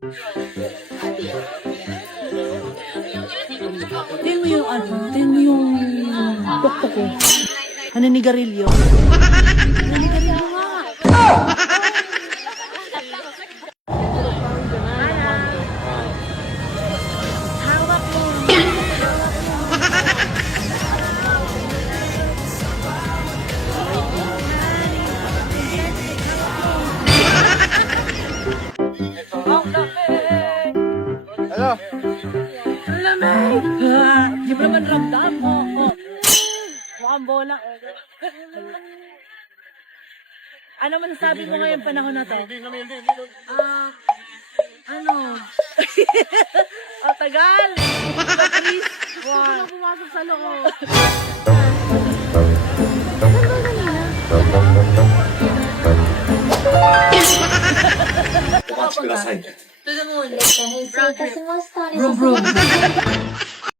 Tingnan mo yung ano, tingnan mo yung tuktok ko. Naninigarilyo. Naninigarilyo nga. Hawak mo. Ano? Lamig! Di mo naman ramdam. Mukhang bola. Ano man sabi mo ngayon panahon na to? Ano? Tagal! Please! Wow! Pumasok sa loob. To the moon. Bro, Bro, bro.